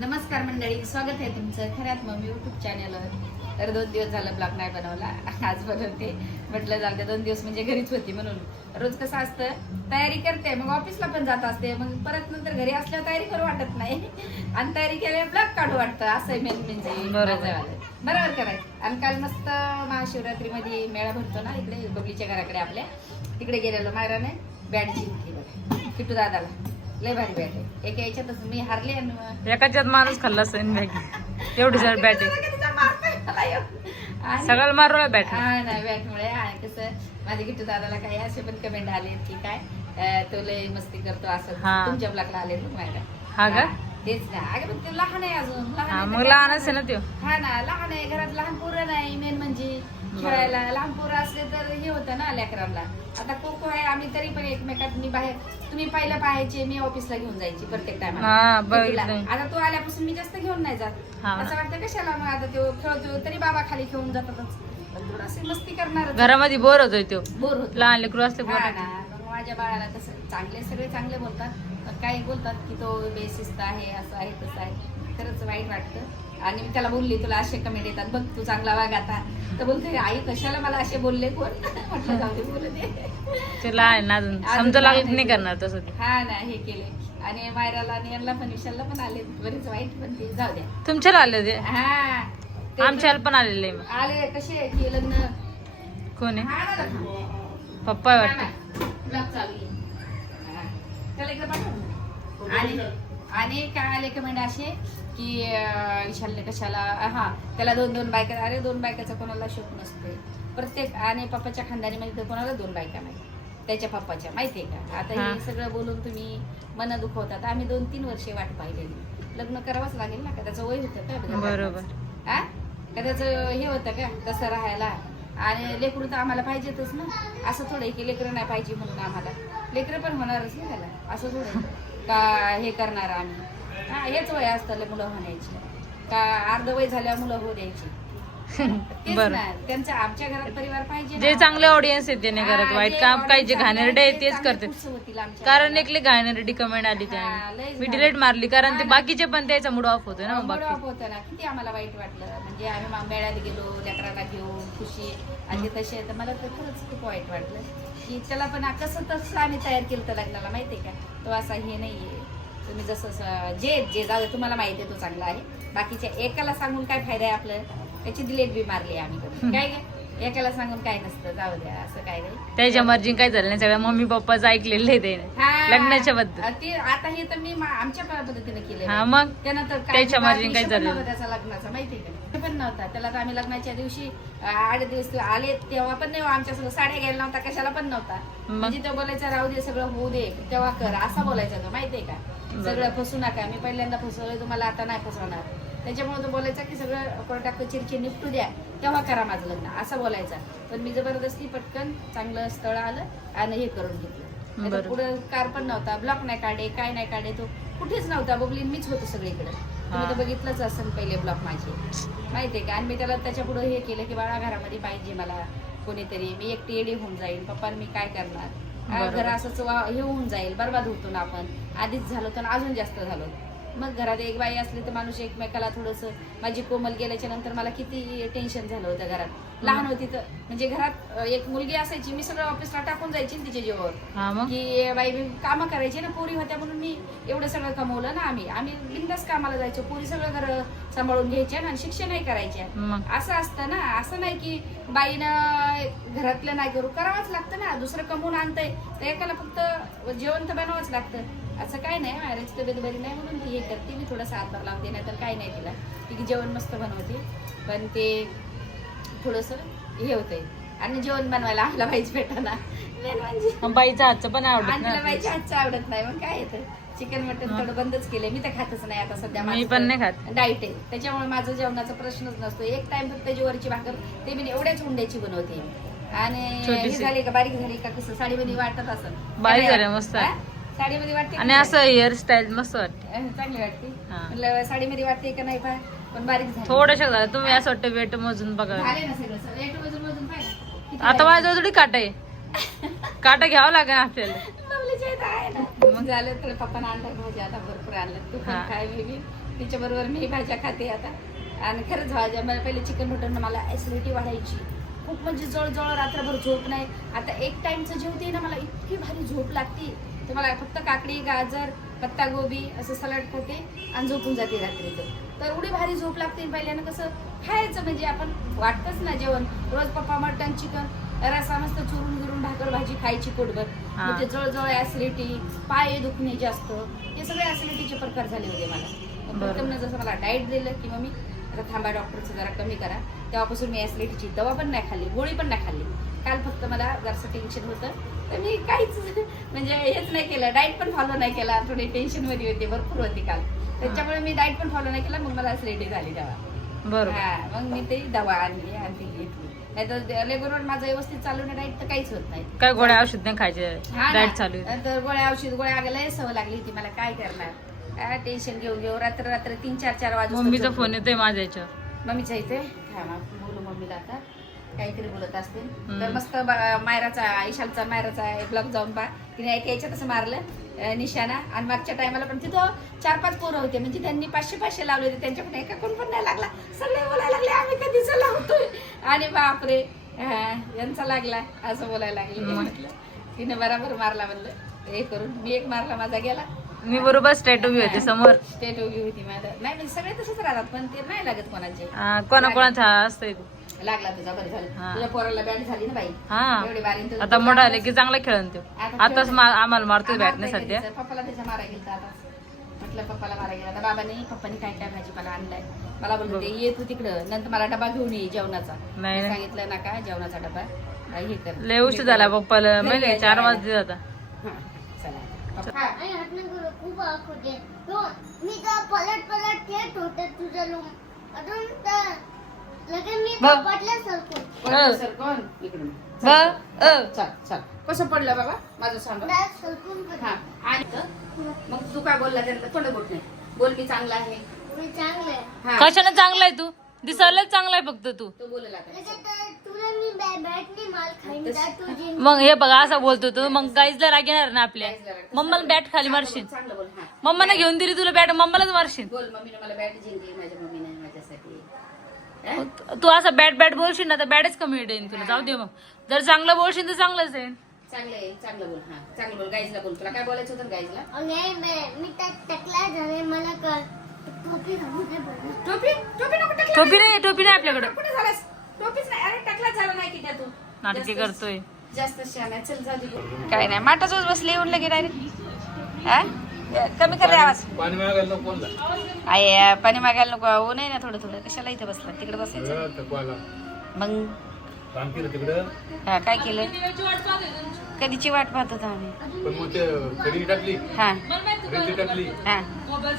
नमस्कार मंडळी, स्वागत आहे तुमचं खऱ्यात मम्मी युट्यूब चॅनलवर. तर 2 दिवस झालं ब्लॉग नाही बनवला, आज बनवते. म्हटलं झालं 2 दिवस म्हणजे घरीच होती म्हणून. रोज कसं असतं, तयारी करते, मग ऑफिसला पण जात असते, मग परत नंतर घरी असल्यावर तयारी करू वाटत नाही आणि तयारी केल्यावर ब्लॉग काढू वाटतं. असं मेन म्हणजे बरोबर करायचं. आणि काल मस्त महाशिवरात्रीमध्ये मेळा भरतो ना इकडे बबलीच्या घराकडे आपल्या, तिकडे गेलेलो. मायराने बॅट जिंकली बघा, किट्टू दादाला. लय भारी बॅट आहे. एक याच्यातच मी हारले आणि एकाच्यात माणूस खाल्ला असेल एवढी जर बॅट आहे सगळं मारला बॅट. हा ना, बॅटमुळे. आणि कसं माझ्या किट्टू दादाला काही असे पण कमेंट आले की काय तो लय मस्ती करतो असं. तुमच्या ब्लॉगला आले ना मायरा. हा का? तेच ना. अगं पण ते लहान आहे अजून, मग लहान असेल ना तो. हा ना, लहान आहे. घरात लहान पोरं नाही मेन म्हणजे खेळायला. लहान पोरं असले तर हे होतं ना लेकरांना. आता खो आहे आम्ही तरी पण एकमेकात, मी बाहेर तुम्ही पहिलं पाहायचे, मी ऑफिसला घेऊन जायची प्रत्येक टायमाला. आता तू आल्यापासून मी जास्त घेऊन नाही जात. असं वाटतं कशाला, मग आता तो खेळतो तरी बाबा खाली खेळून जातातच. पण थोडंसं मस्ती करणार, घरामध्ये बोर होतोय तो. बोर होतो. लहान लेकरू असते बोर. मग माझ्या बाळाला तसं चांगले सगळे चांगले बोलतात, पण काही बोलतात की तो बेशिस्त आहे, असं आहे तसं आहे. खरंच वाईट वाटतं. आणि मी त्याला बोलली, तुला असे कमेंट येतात बघ, तू चांगला वाग आता. तर बोलते आई कशाला मला असे बोलले कोण. म्हटलं जाऊ दे, बोलू दे. ते लहान ना अजून, समजा लागत नाही करणार तसं. हा ना, हे केले. आणि मायराला आणि यांना पण विशालला पण आले बरेच वाईट, पण ते जाऊ द्या. तुमच्याला आले ते? हा, आमच्याला पण आलेले. आले. कसे की लग्न कोण आहे? पप्पा वाटतं. चालू आहे. त्याला इकडे पाठव. आणि काय आले कमेंट असे की विशालने कशाला, हा त्याला 2 बायका. अरे 2 बायकाचा कोणाला शोक नसते प्रत्येक. आणि पप्पाच्या खानदानीमध्ये तर कोणाला 2 बायका नाही, त्याच्या पप्पाच्या. माहितीये का? आता हे सगळं बोलून तुम्ही मन दुखवतात. आम्ही 2-3 वर्षे वाट पाहिलेली. लग्न करावंच लागेल ना, का त्याचं वय होतं का? बरोबर. हा, का त्याचं हे होतं का तसं राहायला? आणि लेकरू तर आम्हाला पाहिजेतच ना. असं थोडं की लेकरं नाही पाहिजे म्हणून आम्हाला लेकरं पण होणारच ना त्याला. असं थोडं का हे करणार आम्ही. हा, हेच वय असतं मुलं होण्याची, का अर्ध वय झाल्यावर मुलं होऊ द्यायची. तेच ना, त्यांचा आमच्या घरात परिवार पाहिजे. जे चांगले ऑडियन्स आहेत त्याने घरात वाईट काम, काही जे घाणेरडे आहे तेच करते. कारण एकले घाणेरडी कमेंट आली त्याने, मी डिलीट मारली. कारण ते बाकीचे पण त्याचा मूड ऑफ होतो ना. मूड ऑफ होतं ना. किती आम्हाला वाईट वाटलं. म्हणजे आम्ही मेळ्यात गेलो लेकराला घेऊन खुशी आणि तसे. तर मला तर खरंच खूप वाईट वाटलं की त्याला पण कसं तसं आम्ही तयार केलं तर लग्नाला. माहितीये का? तो असा हे नाहीये. तुम्ही जसं जे जाऊ तुम्हाला माहिती आहे तो चांगला आहे. बाकीच्या एकाला सांगून काय फायदा आहे आपलं. त्याची डिलेट बी मारली आम्ही. काय एकाला सांगून काय नसतं, जाऊ द्या. असं काय नाही, त्याच्या मर्जी काय झालं नाही. सगळ्या मम्मी पप्पाचं ऐकलेलं आहे लग्नाच्या बद्दल. ते आता हे तर मी आमच्या पद्धतीने केले. हा, मग त्यानंतर त्याच्या मर्जी काय झालं त्याचा लग्नाचा माहितीये का? ते पण नव्हता त्याला. तर आम्ही लग्नाच्या दिवशी 8 दिवस आले तेव्हा पण नाही आमच्या सगळं साड्या घ्यायला नव्हता, कशाला पण नव्हता. म्हणजे तो बोलायचा राहू दे सगळं होऊ दे तेव्हा कर, असा बोलायचा तो. माहितीये का? सगळं फसू नका. मी पहिल्यांदा फसवलं, तुम्हाला आता नाही फसवणार. त्याच्यामुळे तो बोलायचा की सगळं कोर्टात चिरची निपटू द्या तेव्हा करा माझं लग्न, असं बोलायचा. पण मी जबरदस्ती पटकन चांगलं स्थळ आलं आणि हे करून घेतलं. पुढे कार पण नव्हता, ब्लॉक नाही काढे, काय नाही काढे, तो कुठेच नव्हता. बबलीन मीच होतो सगळीकडे. तुम्ही तर बघितलंच असेल पहिले ब्लॉक माझे, माहितीये का? आणि मी त्याला त्याच्या पुढे हे केलं की बाळा घरामध्ये पाहिजे मला कोणीतरी, मी एकटी एडी होऊन जाईल, पप्पा मी काय करणार, घर असंच हे होऊन जाईल, बरबाद होतो ना आपण. आधीच झालो तर अजून जास्त झालो. मग घरात एक बाई असली तर माणूस एकमेकाला थोडंसं. माझी कोमल गेल्याच्या नंतर मला किती टेन्शन झालं होतं घरात. लहान होती तर म्हणजे घरात एक मुलगी असायची, मी सगळं ऑफिसला टाकून जायची तिच्या जीवावर की बाई मी कामं करायची ना. पोरी होत्या म्हणून मी एवढं सगळं कमवलं ना. आम्ही बिंदास कामाला जायचो. पोरी सगळं घर सांभाळून घ्यायच्या ना, शिक्षणही करायच्या. असं असतं ना. असं नाही की बाईनं घरातलं नाही करू, करावंच लागतं ना. दुसरं कमवून आणतंय तर एकाला फक्त जेवण तर बनवावंच लागतं. असं काय नाही. माझ्याची तब्येत बरी नाही म्हणून ती हे करते. मी थोडासा हातभार लावते, नाही तर काय नाही तिला. ती जेवण मस्त बनवते, पण ते थोडंसं हे होतंय. आणि जेवण बनवायला आम्हाला बाईच भेटाना. म्हणजे बाईचं हातचं पण आवडत आणि तिला बाईच्या हातचं आवडत नाही. मग काय येतं, चिकन मटन थोडं बंदच केलंय. मी तर खातच नाही आता सध्या. मी पण नाही खात. डाईट आहे त्याच्यामुळे माझं जेवणाचा प्रश्नच नसतो. एक टाइम फक्त ज्वारीची भाकर, ते मी एवढ्याच हुंड्याची बनवते. आणि हे झाली का बारीक झाली का कसं साडीमध्ये वाटत असं बारीक झालं मस्त साडीमध्ये वाटते. आणि असं हेअरस्टाईल मस्त वाटते, चांगली वाटते. म्हटलं साडीमध्ये वाटते का नाही पा, पण बारीक झाली. थोडंसं झालं. तुम्ही असं वाटतं वेट मोजून बघा. झाले ना सगळं वेट मोजून पाहिजे. आता माझ्या थोडी काटा आहे, काटा घ्यावा लागेल आपल्याला. मग झालं तर पप्पानं आणलं भाजी, आता भरपूर आणलं. तू पण काय बेबी, तिच्या बरोबर मी भाज्या खाते आता. आणि खरंच भाज्या मला पहिले चिकन मटन मला ऍसिडिटी वाढायची खूप, म्हणजे जवळजवळ रात्रभर झोप नाही. आता एक टाइमचं जेवते ना मला इतकी भारी झोप लागते. तर मला फक्त काकडी, गाजर, पत्ता गोबी असं सलाड खाते आणि झोपून जाते रात्रीचं. तर एवढी भारी झोप लागते. पहिल्यानं कसं खायचं म्हणजे आपण वाटतंच ना जेवण. रोज पप्पा मटन चिकन रसा मस्त चुरून गिरून भाकर भाजी खायची पोटभर. मग ते जवळजवळ ऍसिडिटी, पाय दुखणे जास्त, हे सगळे ऍसिडिटीचे प्रकार झाले होते मला. प्रथम जसं मला डाएट दिलं की मग मी आता थांबा डॉक्टरचं जरा कमी करा, तेव्हापासून मी ऍसिडिटीची दवा पण नाही खाल्ली, गोळी पण नाही खाल्ली. काल फक्त मला जरासं टेन्शन होतं तर मी काहीच म्हणजे हेच नाही केलं, डाएट पण फॉलो नाही केला. थोडी टेन्शन मध्ये होते, भरपूर होती काल, त्याच्यामुळे मी डाएट पण फॉलो नाही केला. मग मला ऍसिडिटी झाली तेव्हा. बरोबर. मग मी ते दवा आणली आणि ती घेतली. नाही तर रेग्युलर माझं व्यवस्थित चालू नाही डाएट तर काहीच होत नाही. काय गोळ्या औषध नाही खायचे, डाएट चालू आहे. तर गोळ्या औषध गोळ्या आगायला सवय लागली होती मला, काय करणार. काय टेन्शन घेऊन घेऊ रात्र 3-4 वाजता. मम्मीचा फोन येतोय माझ्या याच्यावर. मम्मीच्या इथे काय बोलू मम्मीला आता, काहीतरी बोलत असते. तर मस्त मायराचा ईशालचा मायराचा ब्लॉग जाऊन पहा, तिने एक याच्यात असं मारलं निशाणा. आणि मागच्या टायमाला पण तिथं 4-5 पोरं होते, म्हणजे त्यांनी 500 लावले होते, त्यांच्याकडे एका कोण पण नाही लागला. सगळे बोलायला लागले आम्ही कधीच लावतोय. आणि बापरे यांचा लागला असं बोलायला लागले. म्हटलं तिने बराबर मारला, म्हणलं हे करून. मी एक मारला, माझा गेला. मी बरोबर स्टेट उभी होती समोर. स्टेट उभी होती माझं. नाही म्हणजे सगळे तसंच राहतात, पण ते नाही लागत कोणाचे. कोणाकोणाचा असतंय. लागला तुझा, बरं झालं. तुझ्या पोराला बॅट झाली ना बाई, हा एवढी बारी. आता मोठा आले की चांगला खेळन तो. आताच आम्हाला मारतोय बॅटने सध्या. पप्पाला त्याच्या मारा गेला आता. म्हटलं पप्पाला मारा गेला आता. पप्पानी काय काय भाजीपाला आणलाय मला बोलतो, ते ये तू तिकडं, नंतर मला डबा घेऊन ये जेवणाचा. नाही सांगितलं ना का जेवणाचा डबा हे कर. लय उशीर झाला पप्पाला, माहिती 4 वाजले आता. चला खूप आखोटे मी तर पलट खेळत होते तुझं रूम अजून तर लगेच मी पटलं सरकून कोण इकडून चल कसं पडलं बाबा माझं सांग. सरकून हा आणि मग तू काय बोलला त्यांना, थोडं बोट नाही बोल मी चांगला आहे. मी चांगले कशाने चांगला आहे तू, दिसायला चांगला आहे फक्त तू. तो बोलायला तुला मी बॅटनी माल खाईन तुझी. मग हे बघा असा बोलतो तू, मग गाईजला राग येणार ना आपल्या. मम्माला बॅट खाली मारशील, चांगलं बोल. हा मम्माने घेऊन दिली तुला बॅट, मम्मालाच मारशील. बोल मम्मीने मला बॅट जिंकली, माझ्या मम्मीने माझ्यासाठी. तू असं बॅट बोलशील ना तर बॅटच कमी येईल तुला. जाऊ दे मग, जर चांगलं बोलशील तर चांगलंच आहे. चांगलं बोल. हा चांगलं बोल. गाईजला बोल. तुला काय बोलायचं होतं गाईजला? मी टकला झाले मला कर टोपी घालून नाही बोलणार. टोपी नको टाकला. टोपी नाही आपल्याकडे. कुठे झालास? टोपीच नाही. अरे टाकला झाला नाही की त्यातून. नाटके करतोय जास्त शान आहे. चल जाऊ दे. काय नाही माटाच बसले येऊन लगे डायरेक्ट. हा कमी कर रे आवाज. पाणी मागायला नको कोणला. आहे पाणी मागायला नको. ऊन आहे ना थोडं कशाला इथे बसला, तिकडे बसायचं. थकवायला मग काम केलं तिकडं. हा काय केलं, कधीची वाट पाहत होतो आम्ही. पण मग ते कढी टाकली, हा रेती टाकली, हा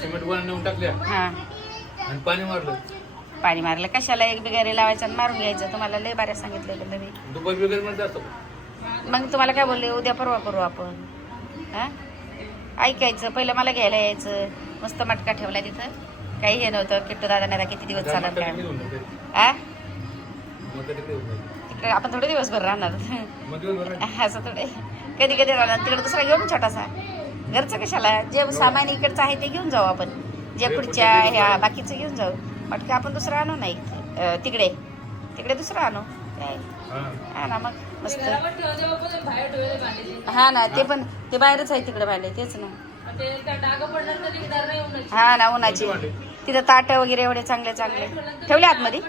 सिमेंट वर नेऊन टाकल्या हा आणि पाणी मारलं. पाणी मारलं कशाला, एक बिगारी लावायचं आणि मारून घ्यायचं. तुम्हाला लय बाऱ्या सांगितलेलं मी. दुपारी वगैरे मध्ये असतो. मग तुम्हाला काय बोलले, उद्या परवा करू आपण. हा ऐकायचं, पहिलं मला घ्यायला यायचं. मस्त मटका ठेवला तिथं, काही हे नव्हतं. किट्टू दादा नाही किती दिवस चालत काय. हा तिकडे आपण थोडे दिवसभर राहणार असं थोडे. कधी राहणार तिकडे दुसरा घेऊन छोटासा. घरचं कशाला, जे सामान इकडचं आहे ते घेऊन जाऊ आपण. जे पुढच्या ह्या बाकीचं घेऊन जाऊ. मटका आपण दुसरा आणू नाही, तिकडे दुसरा आणू. हा ना मग मस्त. हा ना ते पण ते बाहेरच आहे तिकडे भांडे, तेच ना. हा ना उन्हाची. तिथं ताट वगैरे एवढे चांगले ठेवले आतमध्ये.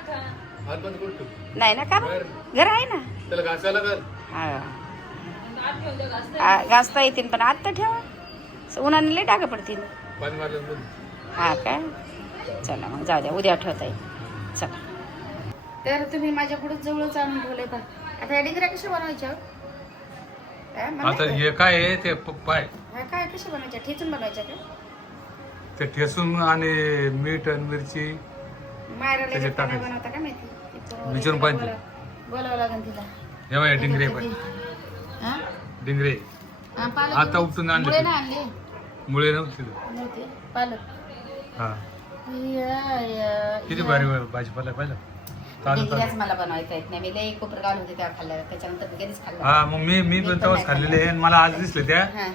नाही ना, का घर आहे ना. हा घासता येतील पण आत्ता ठेवा, उन्हाने लय डाग पडतील. हा काय, चला मग जाऊ द्या, उद्या ठेवता येईल. चला तर तुम्ही माझ्या पुढे जवळच आणून ठेवलंय. पण आता या डिंगऱ्या कशा बनवायच्या? आता हे काय आहे ते पाय काय कशा बनवायच्या, ठेचून बनवायच्या का? ते ठेसून आणि मीठ आणि मिरची मायराला बनवता का माहिती. विचारून पाहिजे. बोलावं लागेल तिला. जेव्हा डिंगरे पाय हा डिंगरे हा, पालक आता उपटून मुळे आणले. ना आणले मुळे नव्हते. पालक. हा किती भारी भाजीपाला पाहिलं. डिंगऱ्याच मला बनवायचा येत नाही. मी लई कोपरगाव होते तेव्हा खाल्ल्या, त्याच्यानंतर मी कधीच खाल्ला. हा मग मी पण तेव्हाच खाल्लेले आहे. मला आज दिसले त्या हा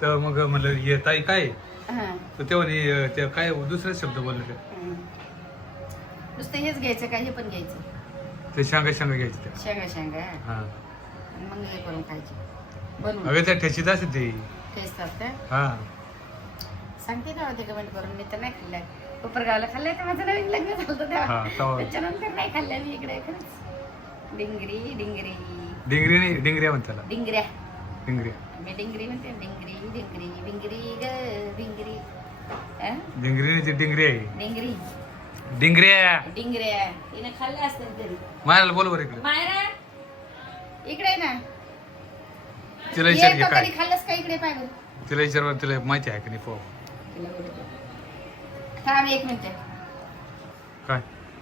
तर मग म्हणलं हे ताई काय हा. तर तेव्हा ते काय दुसरा शब्द बोलले ते नुसतं हेच घ्यायचं का हे पण घ्यायचं ते शेंगा शेंगा घ्यायचे ते शेंगा शेंगा हा आणि मग हे करून खायचे बनवून अगं त्या ठेचीत असते ते टेस्टात का हा सांगते ना ते कमेंट करून मी तर नाही खाल्ल्या कोपरगावला खाल्लंय तर माझं नवीन लग्न झालं होतं तेव्हा हा, तेव्हा. त्याच्यानंतर नाही खाल्ल्या मी इकडे खरंच डिंगरी डिंगरी डिंगरी नाही डिंगऱ्या म्हणते त्याला डिंगऱ्या डिंगऱ्या मी डिंगरी म्हणते डिंगरी डिंगरी डिंगरी ग डिंगरी अं? डिंगरी नाही ती डिंगरी आहे डिंगरी डिंगऱ्या डिंगऱ्या तिने खाल्ल्या असतील तरी मायाला बोल बरं इकडे मायरा इकडे आहे ना तिला ये विचार तो घे काय कधी खाल्लंस का इकडे पाय बरं. तिला विचार तिला माहिती आहे की नाही पो थांब एक मिनिट काय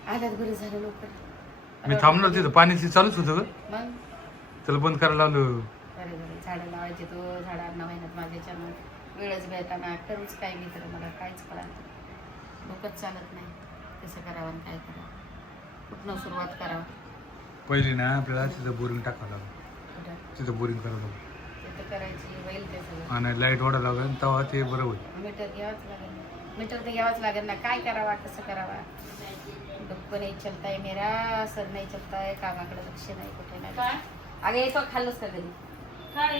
आल्यात बरं झालं लवकर मी थांबलो तिथं पाणी ते चालूच होतं ग मग त्याला बंद करायला लावलं बरे बरे झाडं लावायचे तो झाडांना महिन्यात माझ्याच्यानं वेळच भेटताना करूच काय मी तर मला काहीच कळत डोकंच चालत नाही कसं करावं आणि काय करावं कुठनं सुरुवात करावं पहिली ना आपल्याला तिथं बोरिंग टाकावं लागलं कुठं तिथं बोरिंग करावं लागलं ते तर करायची होईल ते सगळं आणि लाईट वाढायला लागेल तेव्हा ते बरं होईल मीटर घ्यावंच लागेल मीटर तर घ्यावंच लागेल ना काय करावा कसं करावा डुक्क नाही चलताय मेरा सर नाही चलताय कामाकडे लक्ष नाही कुठे नाही अगं येतो खाल्लंच का कधी काय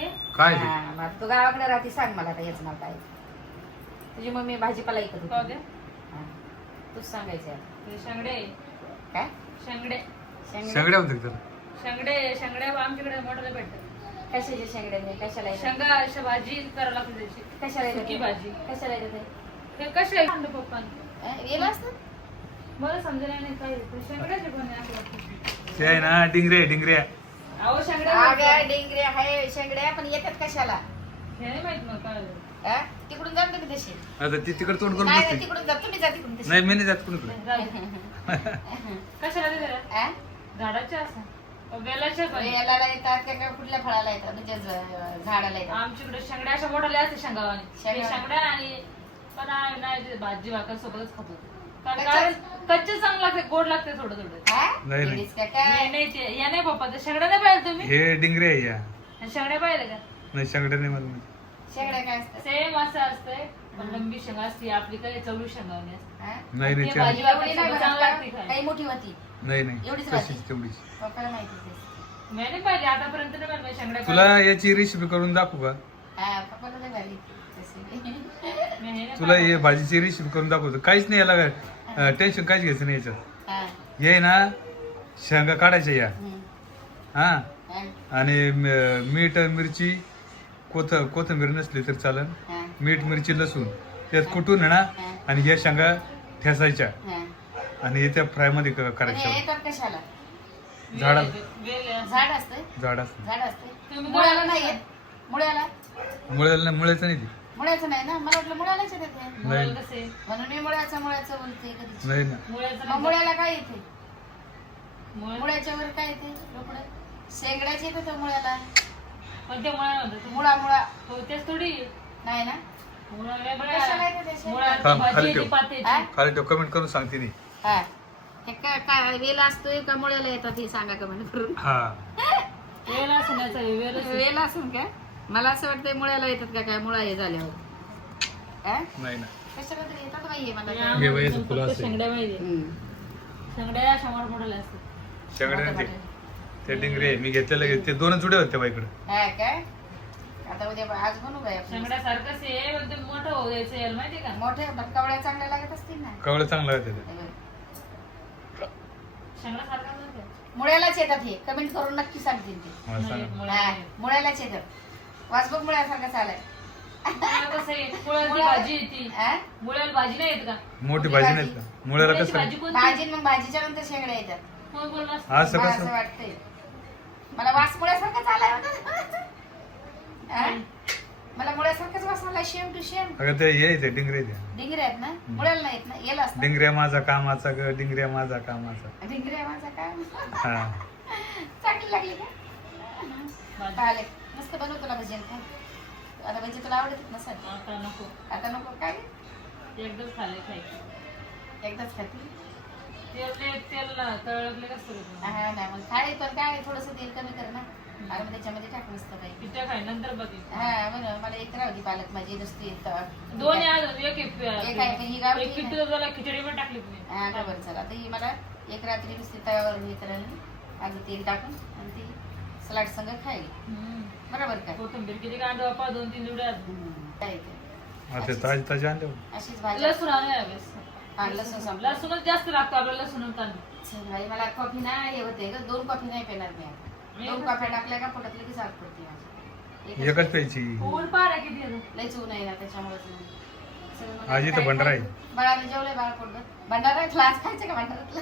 ते? हा, मग तू गावाकडे राहते सांग मला आता याचं नाव काय तुझी मम्मी भाजीपाला ऐकत होती हा. तूच सांगायचं आहे. शेंगडे काय शेंगडे शेंगडे सगळ्या होते त्याला शेंगडे शेंगडे आमच्याकडे मोठ्याला भेटतात कशाचे शेंगडे नाही कशाला येतात? शेंगा अशा भाजी करावं लागते त्याची कशाला येतात सुकी ते? भाजी. कशाला येतात ते? हे कसे पप्पा गेलं असतं मला समजलं नाही काय शेंगड्याचे पण आहे असं वाटतं. ते आहे ना डिंगऱ्या डिंगऱ्या अहो शेंगड्या अगं डिंगऱ्या आहे शेंगड्या पण येतात कशाला हे नाही माहित मग काय हा? तिकडून जात नाही तशी आता ती तिकडे तोंड करून नाही नाही, बसते तिकडून जा तुम्ही जा तिकडून तशी. नाही मी नाही जात कुणीकडे कशाला ते हा? झाडाच्या असं वेलाच्या पण याला येतात का कुठल्या फळाला येतात म्हणजे झाडाला येतात आमच्याकडे शेंगड्या अशा मोठ्या असते शेंगावानी शेंगा. शेंगड्या आणि पण नाही ते भाजी भाकर सोबतच खातो कच्चे? कारण कच्चे चांगलं लागते गोड लागते थोडं थोडं हा? नाही, नाही. गेलीस का काय? हे नाही ते या नाही पप्पा ते शेंगड्या नाही पाहिजे तुम्ही हे डिंगरे आहे या आणि शेंगड्या पाहिले का नाही सगळं नाही मला माहिती. शेंगड्या काय असतात सेम असं असतंय पण लंबी शेंगा असते आपली काय चवळी शेंगावणी असते हा? नाही नाही ते त्या- भाजी- एवढी नाही चांगलं लागते बनवत का? खायला. काही मोठी होती नाही नाही एवढीच तशीच भाजी. तेवढीच पप्पाला माहिती ते. मी नाही पाहिजे आतापर्यंत नाही पाहिजे शेंगड्या तुला याची रेसिपी करून दाखवू का हा पप्पाला नाही भारी तशी. मी हे नाही तुला हे भाजीची रेसिपी करून दाखवतो काहीच नाही याला टेन्शन काहीच घ्यायचं नाही याच्यात हा. हे ना शेंगा काढायच्या या हम्म. हा हा. आणि मीठ मिरची कोथिंबीर नसली तर चालेल हा. मीठ मिरची लसूण त्यात कुटून आहे ना आणि ह्या शेंगा ठेसायच्या हा. आणि त्या फ्राय मध्ये पण हे करायच्या येतात कशाला झाडा वेल आहे. झाड असते झाड असतं झाड असते तुम्ही मुळ्याला काय नाही येत मुळ्याला मुळ्याचं नाही ती मुळ्याचं नाही ना मला वाटलं मुळ्यालाच येते ते. मुळ्याला कसे म्हणून मी मुळ्याचं बोलते कधी नाही ना मुळ्याचं मग मुळ्याला काय येते मुळ्या मुळ्याच्या वर काय येते रोकडं शेंगड्याचे येते तर मुळ्याला कोणत्या मुळ्या म्हणतात मुळा मुळा हो तेच थोडी नाही ना मुळा कशाला वेगळ्या येते ते शेंगड्या? मुळाची थांब, भाजी खाली येते ठेव. पात्याची हा? खाली ठेव कमेंट करून सांगते नी हा हे काय काय वेला असतोय का मुळ्याला येतात हे सांगा कमेंट करून हा वेल असं नाही वेल असं. वेला असून का मला असं वाटतंय मुळ्याला येतात का काय मुळा हे झाल्यावर हा? नाही ना कशाला तरी येतात बाई मला या हे बाई, फक्त फुलं असेल. शेंगड्या माहिती हम्म. शेंगड्या अशा मोठमोठ्या असतात शेंगड्या नाही ते डिंगरे मी घेतलेलं ते दोनच जुडे होते बाईकडे हा काय आता उद्या आज बनवू काय आपण? शेंगड्या सारखंच आहे पण ते मोठं होऊ द्यायचं याला माहितीये का मोठे कवड्या चांगल्या लागत असतील ना कवळं चांगलं होते ते. शेंगडा सारखाच आहे. मुळ्यालाच येतात हे कमेंट करून नक्की सांगतील ते मला नाही, सांगा मुळा हा, नाही. मुळ्यालाच येतात वासबग मुळ्यासारखं चालाय मुळा कसं आहे मुळ्याची भाजी येते हा? मुळ्याला भाजी नाही येत का मोठी भाजी नाही का मुळ्याला मुळ्याची कसं भाजी कोणती भाजी मग भाजीच्या नंतर शेंगड्या येतात कोण बोलणार असं मला कसं असं वाटतंय मला वास मुळ्यासारखं चालाय होता हा? मला मुळ्यासारखंच वास आला शेम टू शेम अगं ते हे ते डिंगरे ते डिंगऱ्या आहेत ना मुळ्याला नाही येत ना येला असतात डिंगऱ्या माझा कामाचा ग डिंगऱ्या माझा कामाचा डिंगऱ्या माझा काय हा चांगली लागली का चालेल मस्त बनवतो ना भजी काय आता भजी तुला आवडत नसेल आता नको आता नको काय एकदम खाल्ले खायचे एकदाच खाती तेल तळले कसं हा ना मग खाय पण काय थोडस तेल कमी कर ना आणि मग त्याच्यामध्ये टाकून असतं काही पिठ्या खाय नंतर बघितलं हा म्हणून मला एक राहू दे पालक माझी नुसती दोन अजून एक एक आहे पण ही गावठी एक पिठू त्याला खिचडी पण टाकली तुम्ही हा बरोबर चला आता ही मला एक रात्री नुसती तव्यावर हे करायला आणि तेल टाकून आणि ती सलाड संग खायली बरोबर का कोथिंबीर किती कांदा बापा 2-3 जुड्या काय ते आता ताजे ताजे आणले अशीच भाजी लसूण आणूया यावेळेस. हा, लसूण संपला लसूणच जास्त लागतो आपल्याला लसूण तांदूळ भाई मला कॉफी नाही हे होते ग 2 कॉफी नाही पेणार मी आता 2 कॉफी टाकल्या का पोटात लगेच आग पडते माझी एकच प्यायची ऊन पारा किती आहे? लयच ऊन आहे ना त्याच्यामुळे आज इथं भंडारा आहे. बाळाने जेवलंय बाळा पोटभर भंडारा क्लास खायचं का भंडारातलं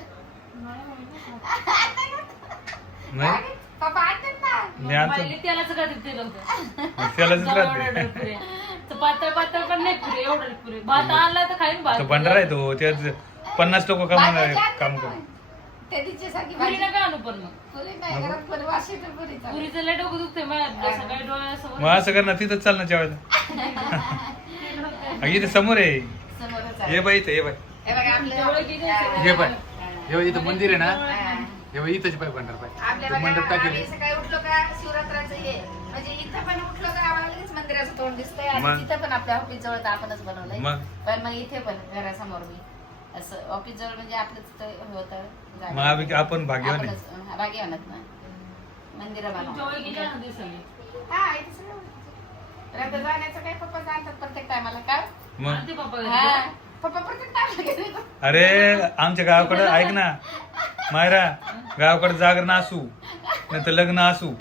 नाही पप्पा आणतात ना मी आणतो पहिले तेलाचं का ते होतं त्यालाच एवढं राहते पुरे. तर पातळ पातळ पण नाही पुरे एवढं पुरे भात आणला तर खाईन भात तो भंडारा आहे तो त्यात 50 लोक काम कर त्या दिवशीसारखी पुरी भाजी नका आणू पण मग पुरी नाही घरात पुरी वाशी तर पुरी चालते. पुरीचं लय डोकं दुखतंय माझ्या सकाळी डोळ्यासमोर मग असं कर ना तिथंच चाल ना जेवायला इथे समोर आहे समोरच आहे. ये बाई इथं ये बाई हे बघा आपलं जवळ किती आहे? ये बाई हे बाई इथं मंदिर आहे ना हा. हे बाई इथंच बाई भंडार बाई आपल्या तो मंडप बघा टाकेल आम्ही सकाळी उठलो का शिवरात्राचं हे म्हणजे इथं पण उठलो का आम्हाला लगेच मंदिराचं तोंड दिसतंय मग? आणि तिथं पण आपल्या ऑफिस जवळ तर आपणच बनवलंय मग? पण मग इथे पण घरासमोर मी असं ऑफिस जवळ म्हणजे आपलंच तर होतं जागा. मग आपण भाग्यवान आहे. आपणच, हा, भाग्यवानच ना मंदिरं जवळ किती बनवा जण दिसली? हा इथे सगळं होतं. रथ जाण्याचं काय पप्पा जाणतात प्रत्येक टायमाला का मग आणते पप्पा घरी. हा पप्पा प्रत्येक टायमाला गेले तर. अरे आमच्या गावाकडे ऐक ना मायरा गावाकडे जागरण असू नाही तर लग्न असू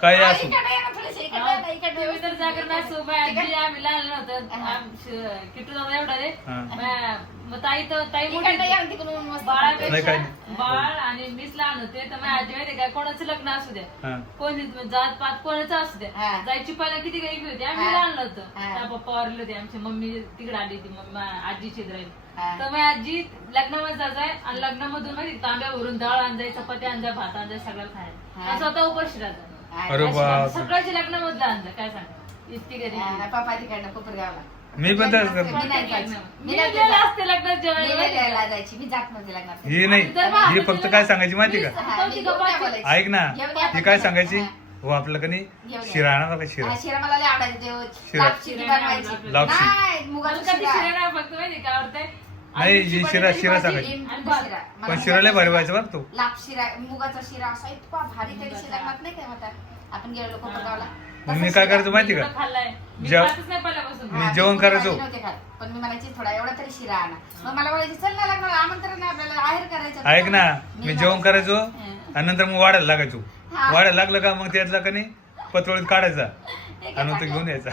काय हा, असू इकडे ये ना थोडीशी, इकडे ये ना, इकडे ये. तुम्ही तर जागर नसतो आजी आम्ही लहान नव्हतं किटू दादा एवढा रे हा. मग ताई तर ताई मोठी इकडे ये आणि तिकडून मस्त नाही, काय बाळापेक्षा नाही. बाळ आणि मीच लहान होते तर माझ्या आजी माहिती का कोणाचं लग्न असू द्या हा. कोणी जात पात कोणाचं असू द्या हा. जायची पहिला किती काही होती आम्ही हा. लहान होतं हा. त्या पप्पा वारले होते आमची मम्मी तिकडे आली होती मग आजीची राहिली हा. तर माझी आजी लग्नामध्ये जायचंय आणि लग्नामधून माहिती तांब्यावरून डाळ आणजाय चपाती आणजाय भात आणजाय सगळं हा. खायला स्वतः उपाशी राहतात अरे बाप सगळ्याच्या लग्नामधलं आणलं काय सांग इतकी घरी हा, पप्पा तिकडनं कोपरगावला मी पण तसंच करतो. मी नाही जायची. मी मी नाही गेले जायची. असते लग्नात मी जेवायला नाही माहिती का? द्यायला जायची मी जात नव्हते लग्नात हे नाही हे फक्त काय सांगायची माहिती का हा, मी खूप नाही बोलायची. ऐक ना घेऊन या ही काय पण. सांगायची हा. हो आपलं कनी घेऊन या. शिरा आणा का शिरा हा, शिरा मला लय आवडायची देव शिरा. लापशी बनवायची लापशी. नाही मला मुगाचा कधी शिरा शिरा नाही फक्त माहिती का आवडते नाही, ही शिरा सांगायची. लिंबूचा शिरा. मला पण शिरा लय भारी मुगाचा व्हायचं बरं तो लाप शिरा मुगाचा शिरा असा इतका भारी त्या दिवशी लग्नात नाही काय होता आपण गेलो कोपरगावला मग मी काय करायचो माहिती का खाल्लाय मी जेव- खातच नाही पहिल्यापासून मी हा, जेवण पुरी करायचो. भाजी नव्हते खात. पण मी म्हणायची थोडा एवढा तरी शिरा आणा मग मला बोलायची चल ना लग्नाला आमंत्रण नाही आपल्याला आहेर करायचं ऐक ना मी मी जेवण करायचो हा. आणि नंतर मग वाढायला लागायचो हा. वाढायला लागलं का मग त्यातला कनी पतोळीत काढायचा एक आणि मग तो टाकलं. घेऊन यायचा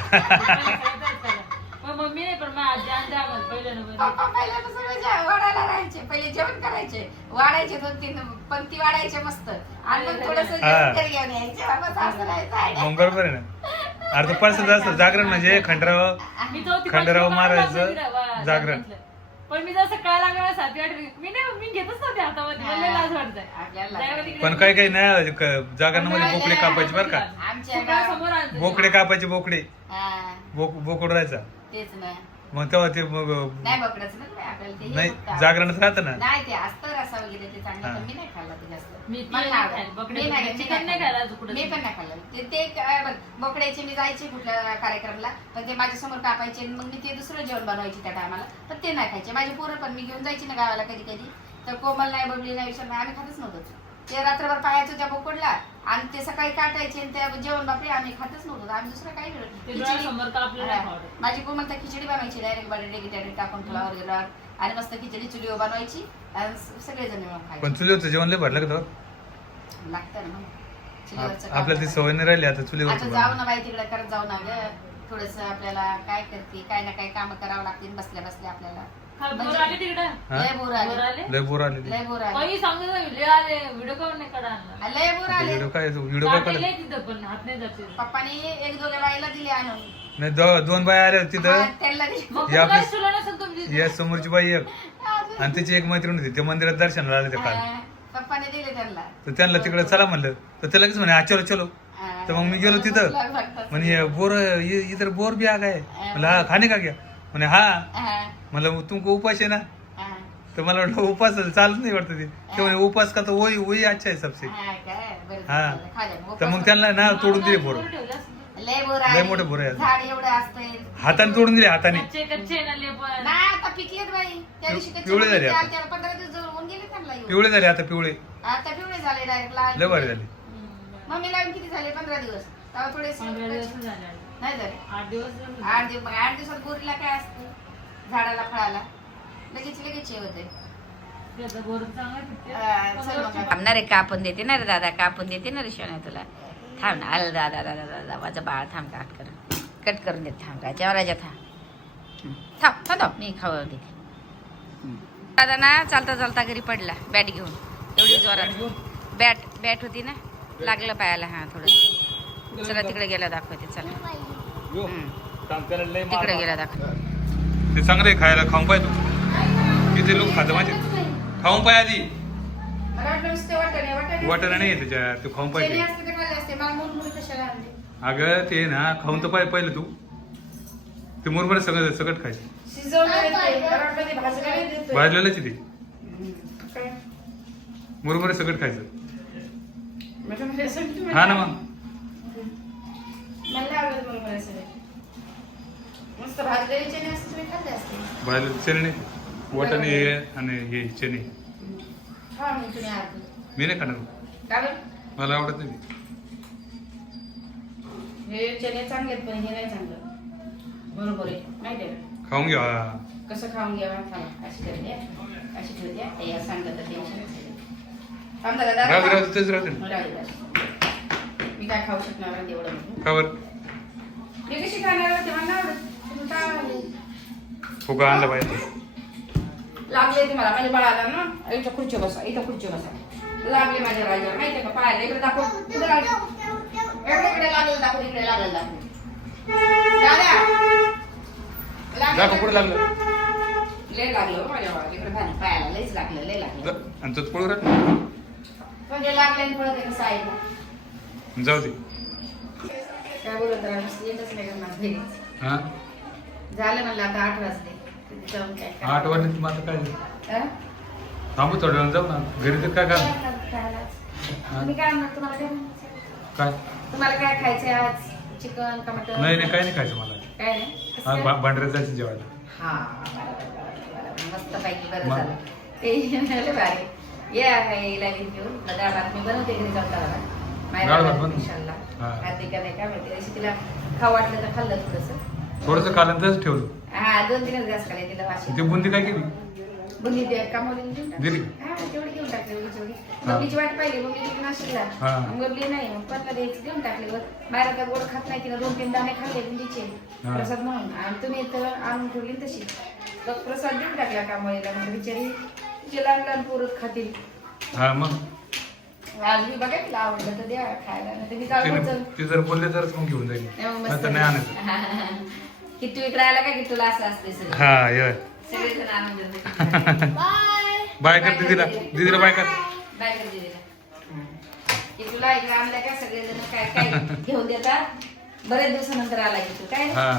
मग मम्मी नाही पण माझी आजी आणते आम्हाला पहिल्या नंबर पप्पा पहिल्यापासून सगळे वाढायला राहायचे पहिले जेवण करायचे वाढायचे 2-3 पंक्ती वाढायचे मस्त आणि मग थोडस जेवण तरी घेऊन यायचे बस असं राहायचं मग बरोबर आहे ना अरे तो परत असं जागरण म्हणजे खंडराव मी चौथी खंडेराव पाचवी महाराजांचं लागली जागरण. पण मी जसं काय लागलं 7वी-8वी मी नाही मी घेतच नव्हते हातामध्ये मला लय लाज वाटतंय आपल्याला जायला तिकडे पण काही काही नाही जागरणामध्ये बोकडे कापायचे बरं का आमच्या सगळं समोर आणते. बोकडे कापायचे बोकडे हा, बोकड राहायचा तेच ना मग तेव्हा ते मग नाही बकडाच ना काय आपल्याला ते हे नाही बघता. जागरणच राहतं ना नाही ते असतं रसा वगैरे ते चांगलं हा. पण मी नाही खाल्लं ते जास्त मी ते मला नाही आवडतं. खाल्लं. बकडी- मी नाही- मी चिकन नाही खाल्लं अजून कुठं. मी पण नाही खाल्लं ते काय बघ, बोकड्याचे मी जायचे कुठल्या कार्यक्रमला पण ते माझ्या समोर कापायचे आणि मग मी ते दुसरं जेवण बनवायचे त्या टायमाला पण ते नाही खायचे माझे पोरं पण मी घेऊन जायची ना गावाला कधी कधी तर कोमल नाही बबली नाही विषय नाही आम्ही खातच नव्हतो ते रात्रभर पाहायचो त्या बोकडला आणि ते सकाळी काटायचे आणि त्या जेवण बापरे आम्ही खातच नव्हतो आम्ही दुसरं काही ते खिचडी डोळ्यासमोर का आपल्याला नाही हा. आवडत. माझी कोमल तर खिचडी बनवायची डायरेक्ट बटाटे टाकून फुलावर गेल्यावर आणि मस्त खिचडी चुलीवर बनवायची आणि सगळेजण मिळून पण खायचे चुलीवरचं जेवण लय भरलं का लागतं ना मग चुलीवरचं काम आपल्याला ती करायचं. सवय नाही राहिली आता आता चुलीवरचं जाऊ ना बाई तिकडे करत जाऊ ना ग थोडस आपल्याला काय करते काय ना काय काम करावं लागतील बसल्या बसल्या आपल्याला हा, बोर आले तिकडं हा? लय बोर आले बोर आले लय बोर आले लय बोर आले काही सांगत व्हिडिओ आले व्हिडिओ काढून नाही काढा आणला लय बोर आले व्हिडिओ काय व्हिडिओ काय काढले काढ तिथं पण हात नाही जाते पप्पानी 1-2 बाईला दिले आणून नाही दोन बाया आल्या तिथं हा, त्यांना दिले. मग हे आपली- काय सुरू नसेल तुमची या समोरची बाई एक आणि त्याची एक मैत्रीण होती त्या मंदिरात दर्शनाला आले त्या काल हा, पप्पाने दिले त्यांना तर त्यांना तिकडे चला म्हणलं तर ते लगेच म्हणे चलो चलो हा. तर मग मी गेलो तिथं बघतात. म्हणे बोर इधर बोर भी आ गए म्हणलं हा खाणे का क्या म्हणे हा हा, म्हणलं तुमको उपास आहे ना हा. तर मला वाटलं उपास चालत नाही वाटतं ते म्हणे उपास का तर वही वही अच्छा आहे सबसे हा, काय बरं हा खाल्या तर मग त्यांना ना तोडून दिले बोर लय बोर लय मोठे बोर आहे. झाड एवढं असतंय. हाताने तोडून दिले हाताने कच्चे ना लेपन. नाही आता पिकलेत बाई. त्या दिवशी कच्चे पिवळे झाले होते, आता. त्याला 15 दिवस जवळ गेले त्यांना येऊन. पिवळे झाले आता पिवळे आता पिवळे झाले डायरेक्ट लाल. लय भारी झाले. मम्मी लावून किती झाले 15 दिवस तेव्हा थोडेसे 15 दिवस झाले. नाही झाले 8 दिवस झाले. 8 दिवसात बोरीला काय असतं झाडाला फळाला लगेच हे होते. त्याचं गोड चांगलं पिकते. थांबणार आहे कापून देते ना रे दादा कापून देते ना रे शोना तुला थांब ना आलं दादा दादा दादा माझं बाळ थांब कट करून देत थांब राजा थांब थांब मी खाऊ देते. दादा ना चालता चालता घरी पडला बॅट घेऊन एवढी जोरात बॅट होती ना लागलं पायाला हा थोडं. चला तिकडे गेला दाखवते चला तिकडे गेला दाखव. ते सांग रे खायला खाऊन पाय तू किती लोक खातं माझे खाऊन पाय आधी वाटाणा नाही आहे त्याच्यात तू खाऊन पाहिजे. अगं ते ना खाऊन तर पाय पहिलं तू ते मुरमुरे सगळं सगळं खायचं भाजलेलंच आहे ते मुरमुरे सगळं खायचं. हा ना मग मस्त भाजलेले चणे असते तुम्ही खाल्ले असते. भाजलेले चणे वाटाणे हे आणि हे चणे खा मग तुम्ही आधी. मी नाही खाणार का बरं? मला आवडत नाही. हे चणे चांगले आहेत पण हे नाही चांगलं. बरोबर आहे माहिती आहे का? खाऊन घ्या कसं खाऊन घ्यावा थांबा अशी ठेवते अशी ठेवते या सांगत टेन्शन थांब दादा राहू दादा राहू तेच राहते ना. राहू दे. मी काय खाऊ शकणार नाही एवढं. का बरं मी कशी खाणार होते मला नाही आवडत. तुम्ही काय आवडले? फुगा आणला पाहिजे. लागले ते मला माझ्या बाळाला ना इथं खुर्ची बसा लागले माझ्या राजाला माहितीये का पायाला इकडे दाखव कुठे लागले इकडे लागलं दाखव इकडे लागलं दाखव दादा दाखव कुठे लागलं लय लागलं माझ्या बाळाला इकडे पायाला लयच लागलं लय लागलं आणि तो पळू राहिला म्हणजे लागले आणि पळत कसं आहे जाऊ दे. काय बोलत राहा येतच नाही करणार घरी हा झालं म्हणलं आता 8 वाजले जाऊन काय 8 वाजले तुम्ही आता काय अं? थांबू थोड्या वेळ जाऊ ना घरी तर काय काम तुम्ही काय म्हणणार तुम्हाला काय म्हणायचं? काय तुम्हाला काय खायचंय आज चिकन का मटन नाही नाही काही नाही खायचं मला काय नाही कसं आज काय? भांडऱ्यात जायचं जेवायला. हा मस्त पैकी बरं मग? झालं ते लय भारी या हिला घेऊन डाळ भात मी बनवते घरी जाऊन डाळ भात बनव. इंशाल्लाह हा. खाते का नाही काय माहिती अशी तिला खाऊ वाटलं तर खाल्लं थोडंसं थोडस कालंतच ठेवलं. हा 2-3 घास खाल्ले तिला वाशी ती बुंदी काय केली बुंदी ते कामवली घेऊन टाकली. दिली? हा तेवढी घेऊन टाकली एवढी हा. बबलीची वाट पाहिली बबली तिकडे नाशिकला हा. मग बबली नाही मग पत्ता द्यायची देऊन टाकली वर बाहेर आता गोड खात नाही तिला 2-3 दाणे खाल्ले बुंदीचे हा. प्रसाद म्हणून आणि तुम्ही तर आणून ठेवली ना तशी मग प्रसाद देऊन टाकला कामवालीला म्हणजे बिचारी तिचे लहान लहान पोरं खातील. हा मग आज मी बघा तिला आवडलं तर द्या खायला नाही तर मी काय बोलतो ते जर बोलले तरच मग घेऊन जाईल नाहीतर नाही आणायचं. की तू इकडे आला का की तुला असं असते सगळं हा ये सगळेजण आनंद देतात. बाय बाय कर दीदीला बाय कर. बाय कर दीदीला. की तुला इकडे आणलं का सगळेजण काय काय घेऊन देतात बरेच दिवसानंतर आला की तू काय हा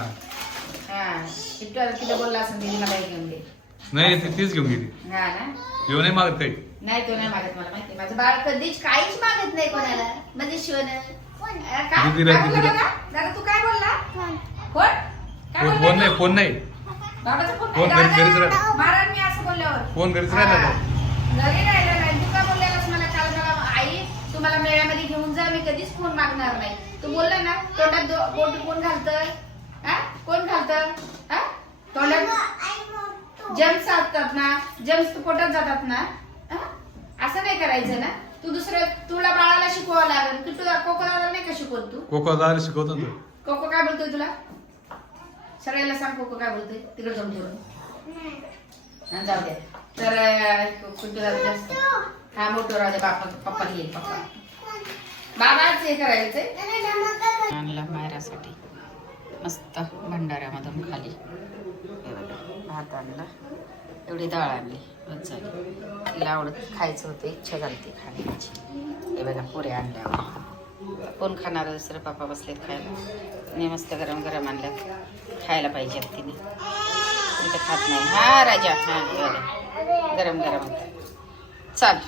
हा की तू तिला बोलला असं दीदी मला हे घेऊन दे नाही तीच घेऊन गेली हा ना येऊ नाही मागत काही. नाही तो नाही मागत मला माहिती माझं बाळ कधीच काहीच मागत नाही कोणाला म्हणजे शिवण दीदीला- दादा तू काय बोलला कोण काय बोलला फोन तू? नाही फोन नाही बाबाचा फोन फोन नाही. घरीच दादा, राहतो. मारा मी असं बोलल्यावर फोन घरीच राहिला हा. तो. घरी राहिला नाही तू का बोललेलास मला काल मला आई तुम्हाला मेळ्यामध्ये घेऊन जा मी कधीच फोन मागणार नाही तू बोलला ना तोंडात बोट कोण घालतं हा कोण घालतं हा तोंडात जम्स असतात ना जम्स पोटात जातात ना हा? असं नाही करायचं ना तू तुला बाळाला शिकवावं लागेल की तुला कोकोला नाही का शिकवत तू कोको दादा शिकवतो ना तो. कोको काय बोलतोय तुला सगळ्याला सांग कोको काय बोलतोय तिकडे जाऊन ठेवून जाऊ द्या तर तुला जास्त हा मोठं राजा पप्पा येईल पप्पा बाबाच हे करायचंय आणला मायरासाठी मस्त भंडाऱ्यामधून खाली हे बघा भात आणला एवढी डाळ आणली बस झाली तिला आवडत खायचं होतं इच्छा झाली ती खाण्याची हे बघा पुऱ्या आणल्या कोण खाणार दुसरं पप्पा बसलेत खायला मी मस्त गरम गरम आणल्यात खायला पाहिजे तिने मी तर खात नाही हा राजा हा हे बघा गरम गरम चाल